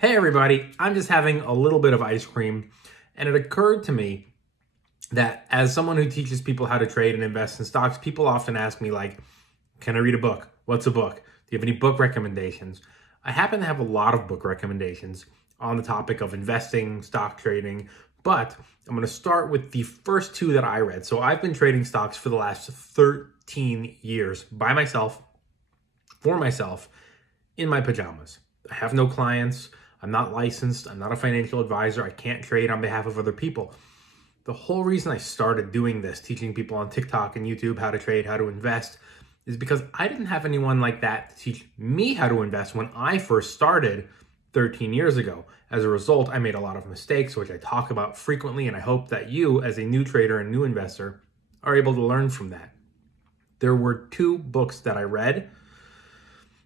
Hey everybody, I'm just having a little bit of ice cream, and it occurred to me that as someone who teaches people how to trade and invest in stocks, people often ask me like, can I read a book? What's a book? Do you have any book recommendations? I happen to have a lot of book recommendations on the topic of investing, stock trading, but I'm going to start with the first two that I read. So I've been trading stocks for the last 13 years by myself, for myself, in my pajamas. I have no clients. I'm not licensed. I'm not a financial advisor. I can't trade on behalf of other people. The whole reason I started doing this, teaching people on TikTok and YouTube how to trade, how to invest, is because I didn't have anyone like that to teach me how to invest when I first started 13 years ago. As a result, I made a lot of mistakes, which I talk about frequently, and I hope that you, as a new trader and new investor, are able to learn from that. There were two books that I read,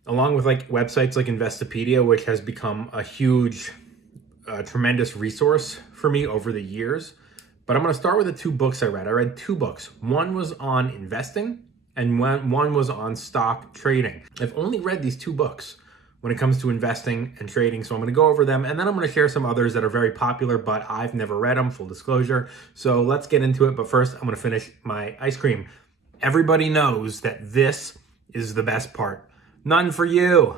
along with like websites like Investopedia, which has become a huge, tremendous resource for me over the years. But I'm going to start with the two books I read. I read two books. One was on investing and one was on stock trading. I've only read these two books when it comes to investing and trading, so I'm going to go over them, and then I'm going to share some others that are very popular, but I've never read them, full disclosure. So let's get into it, but first I'm going to finish my ice cream. Everybody knows that this is the best part. None for you.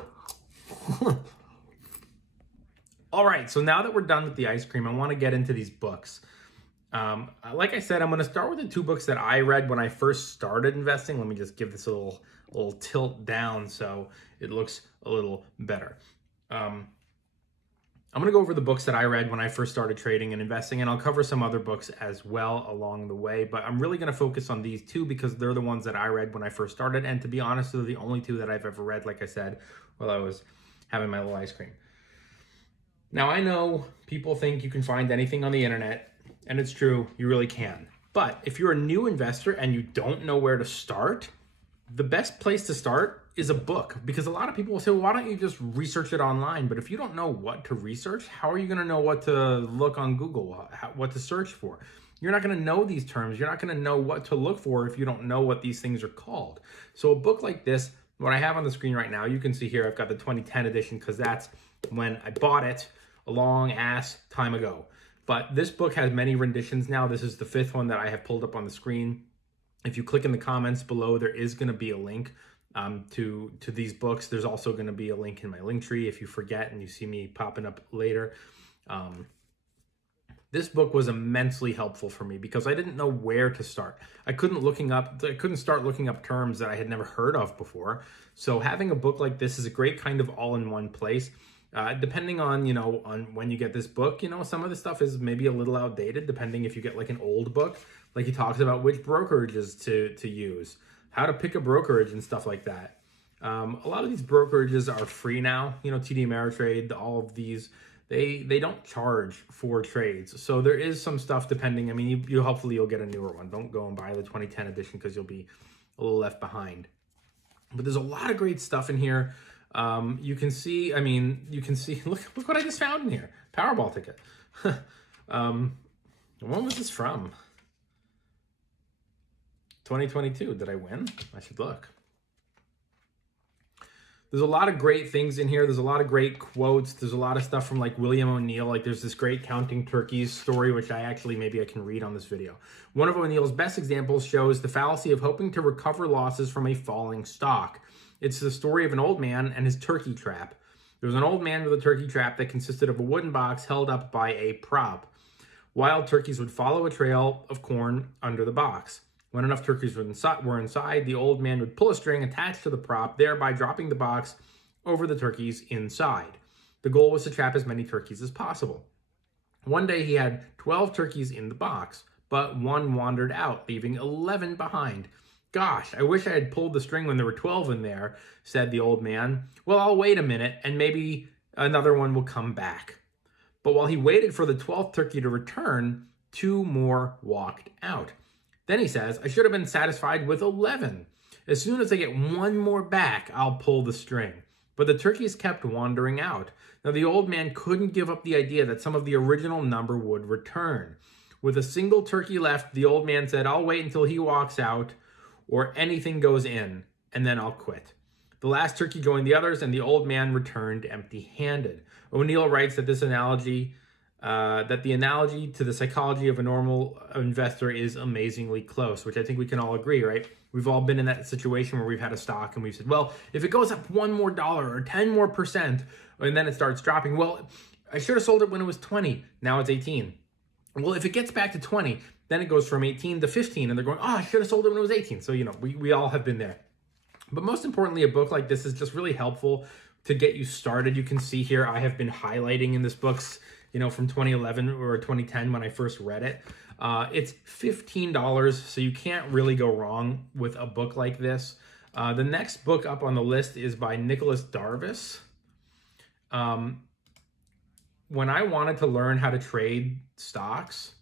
All right, so now that we're done with the ice cream, I want to get into these books. Like I said, I'm going to start with the two books that I read when I first started investing. Let me just give this a little tilt down so it looks a little better. I'm going to go over the books that I read when I first started trading and investing, and I'll cover some other books as well along the way, but I'm really going to focus on these two because they're the ones that I read when I first started, and to be honest, they're the only two that I've ever read, like I said, while I was having my little ice cream. Now, I know people think you can find anything on the internet, and it's true, you really can. But if you're a new investor and you don't know where to start, the best place to start is a book, because a lot of people will say, well, why don't you just research it online? But if you don't know what to research, how are you going to know what to look on Google, what to search for? You're not going to know these terms. You're not going to know what to look for if you don't know what these things are called. So a book like this, what I have on the screen right now, you can see here, I've got the 2010 edition because that's when I bought it a long ass time ago. But this book has many renditions now. This is the fifth one that I have pulled up on the screen. If you click in the comments below, there is going to be a link to these books. There's also going to be a link in my link tree if you forget and you see me popping up later. This book was immensely helpful for me because I didn't know where to start. I couldn't start looking up terms that I had never heard of before. So having a book like this is a great kind of all-in-one place. Depending on, on when you get this book, some of the stuff is maybe a little outdated, depending if you get like an old book, like he talks about which brokerages to use, how to pick a brokerage and stuff like that. A lot of these brokerages are free now, TD Ameritrade, all of these, they don't charge for trades. So there is some stuff depending. I mean, hopefully you'll get a newer one. Don't go and buy the 2010 edition because you'll be a little left behind. But there's a lot of great stuff in here. You can see, look what I just found in here. Powerball ticket. When was this from? 2022. Did I win? I should look. There's a lot of great things in here. There's a lot of great quotes. There's a lot of stuff from like William O'Neill. Like there's this great counting turkeys story, which maybe I can read on this video. One of O'Neill's best examples shows the fallacy of hoping to recover losses from a falling stock. It's the story of an old man and his turkey trap. There was an old man with a turkey trap that consisted of a wooden box held up by a prop. Wild turkeys would follow a trail of corn under the box. When enough turkeys were inside, the old man would pull a string attached to the prop, thereby dropping the box over the turkeys inside. The goal was to trap as many turkeys as possible. One day he had 12 turkeys in the box, but one wandered out, leaving 11 behind. Gosh, I wish I had pulled the string when there were 12 in there, said the old man. Well, I'll wait a minute and maybe another one will come back. But while he waited for the 12th turkey to return, 2 more walked out. Then he says, I should have been satisfied with 11. As soon as I get one more back, I'll pull the string. But the turkeys kept wandering out. Now the old man couldn't give up the idea that some of the original number would return. With a single turkey left, the old man said, I'll wait until he walks out or anything goes in, and then I'll quit. The last turkey joined the others, and the old man returned empty-handed. O'Neill writes that the analogy to the psychology of a normal investor is amazingly close, which I think we can all agree, right? We've all been in that situation where we've had a stock and we've said, well, if it goes up $1 more or 10 more percent, and then it starts dropping, well, I should have sold it when it was 20. Now it's 18. Well, if it gets back to 20, then it goes from 18 to 15, and they're going, oh, I should have sold it when it was 18. So, we all have been there. But most importantly, a book like this is just really helpful to get you started. You can see here, I have been highlighting in this book's, from 2011 or 2010 when I first read it. It's $15, so you can't really go wrong with a book like this. The next book up on the list is by Nicholas Darvis. When I wanted to learn how to trade stocks,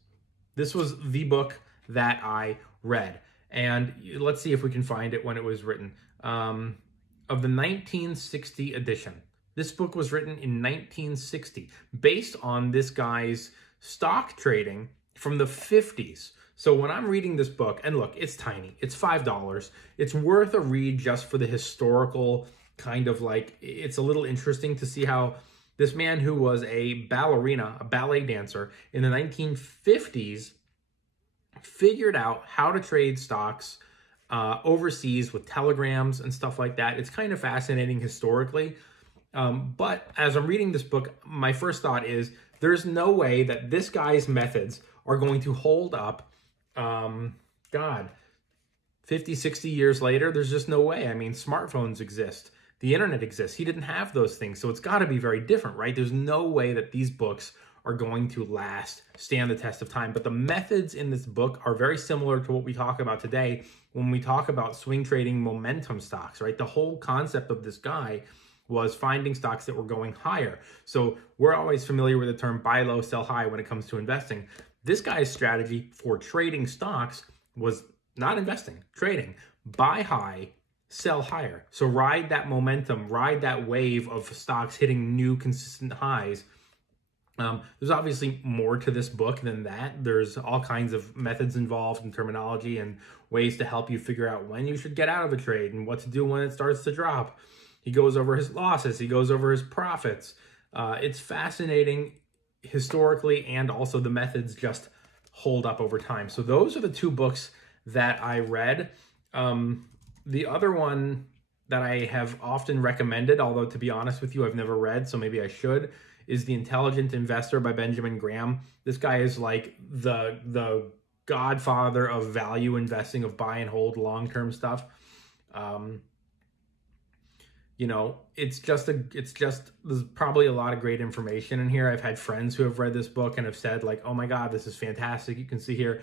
this was the book that I read. And let's see if we can find it when it was written. Of the 1960 edition. This book was written in 1960 based on this guy's stock trading from the 50s. So when I'm reading this book, and look, it's tiny, it's $5. It's worth a read just for the historical kind of it's a little interesting to see how this man who was a ballerina, a ballet dancer in the 1950s, figured out how to trade stocks overseas with telegrams and stuff like that. It's kind of fascinating historically. But as I'm reading this book, my first thought is there's no way that this guy's methods are going to hold up, 50, 60 years later. There's just no way. I mean, smartphones exist. The internet exists. He didn't have those things. So it's got to be very different, right? There's no way that these books are going to stand the test of time. But the methods in this book are very similar to what we talk about today when we talk about swing trading momentum stocks, right? The whole concept of this guy was finding stocks that were going higher. So we're always familiar with the term buy low, sell high when it comes to investing. This guy's strategy for trading stocks was not investing, trading. Buy high, sell higher. So ride that momentum, ride that wave of stocks hitting new consistent highs. There's obviously more to this book than that. There's all kinds of methods involved and terminology and ways to help you figure out when you should get out of a trade and what to do when it starts to drop. He goes over his losses. He goes over his profits. It's fascinating historically, and also the methods just hold up over time. So those are the two books that I read. The other one that I have often recommended, although to be honest with you, I've never read, so maybe I should, is The Intelligent Investor by Benjamin Graham. This guy is like the godfather of value investing, of buy and hold long-term stuff. There's probably a lot of great information in here. I've had friends who have read this book and have said oh my God, this is fantastic. You can see here,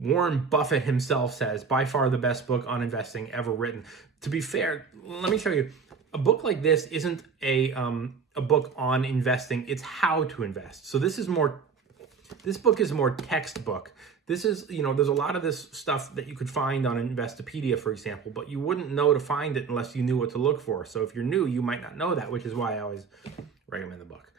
Warren Buffett himself says, by far the best book on investing ever written. To be fair, let me show you. A book like this isn't a book on investing. It's how to invest. So this book is more textbook. This is, there's a lot of this stuff that you could find on Investopedia, for example, but you wouldn't know to find it unless you knew what to look for. So if you're new, you might not know that, which is why I always recommend the book.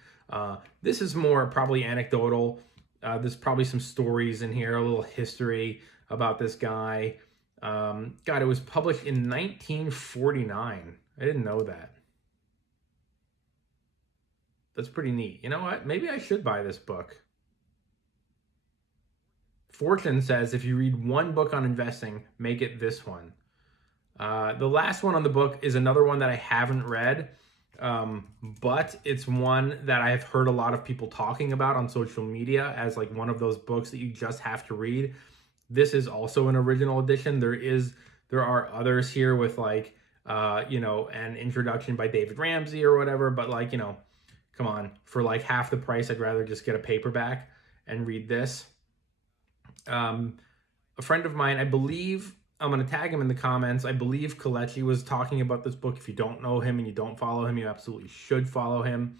This is more probably anecdotal. There's probably some stories in here, a little history about this guy. It was published in 1949. I didn't know that. That's pretty neat. You know what? Maybe I should buy this book. Fortune says if you read one book on investing, make it this one. The last one on the book is another one that I haven't read, but it's one that I have heard a lot of people talking about on social media as one of those books that you just have to read. This is also an original edition. There are others here with an introduction by David Ramsey or whatever, but come on, for half the price, I'd rather just get a paperback and read this. A friend of mine, I believe, I'm going to tag him in the comments. I believe Kalechi was talking about this book. If you don't know him and you don't follow him, you absolutely should follow him.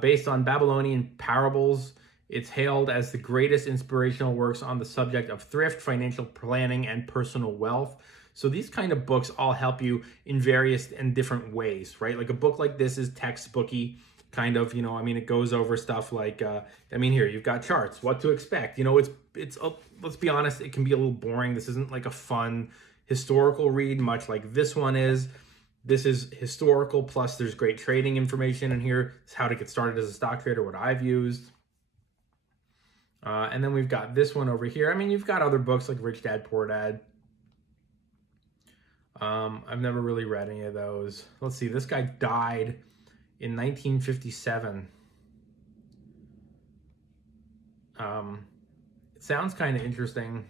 Based on Babylonian parables, it's hailed as the greatest inspirational works on the subject of thrift, financial planning, and personal wealth. So these kind of books all help you in various and different ways, right? A book like this is textbooky, kind of, it goes over stuff here you've got charts, what to expect. Let's be honest, it can be a little boring. This isn't a fun historical read, much like this one is. This is historical, plus there's great trading information in here. It's how to get started as a stock trader, what I've used. And then we've got this one over here. I mean, you've got other books like Rich Dad, Poor Dad. I've never really read any of those. Let's see, this guy died in 1957. It sounds kind of interesting.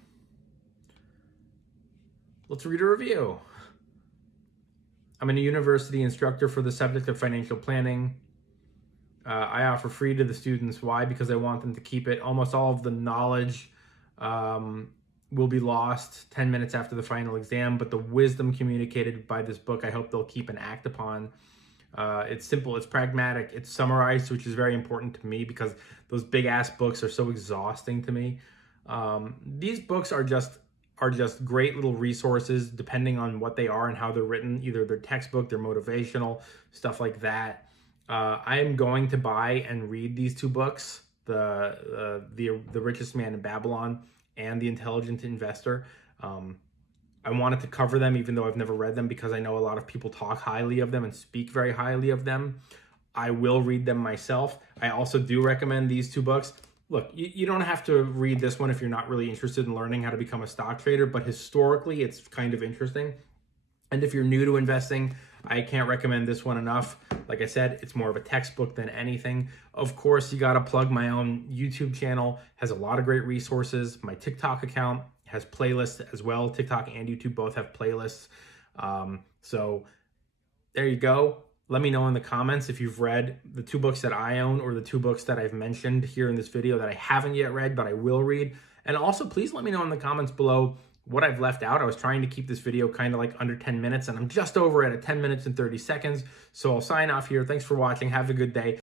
Let's read a review. I'm a university instructor for the subject of financial planning. I offer free to the students. Why? Because I want them to keep it. Almost all of the knowledge will be lost 10 minutes after the final exam, but the wisdom communicated by this book, I hope they'll keep and act upon. It's simple, it's pragmatic, it's summarized, which is very important to me because those big ass books are so exhausting to me. These books are just great little resources depending on what they are and how they're written. Either they're textbook, they're motivational, stuff like that. I am going to buy and read these two books, the Richest Man in Babylon and The Intelligent Investor. I wanted to cover them even though I've never read them because I know a lot of people talk highly of them and speak very highly of them. I will read them myself. I also do recommend these two books. Look, you don't have to read this one if you're not really interested in learning how to become a stock trader, but historically it's kind of interesting. And if you're new to investing, I can't recommend this one enough. Like I said, it's more of a textbook than anything. Of course, you got to plug my own YouTube channel. Has a lot of great resources. My TikTok account has playlists as well. TikTok and YouTube both have playlists. So there you go. Let me know in the comments if you've read the two books that I own or the two books that I've mentioned here in this video that I haven't yet read, but I will read. And also, please let me know in the comments below what I've left out. I was trying to keep this video kind of like under 10 minutes, and I'm just over at 10 minutes and 30 seconds. So I'll sign off here. Thanks for watching. Have a good day.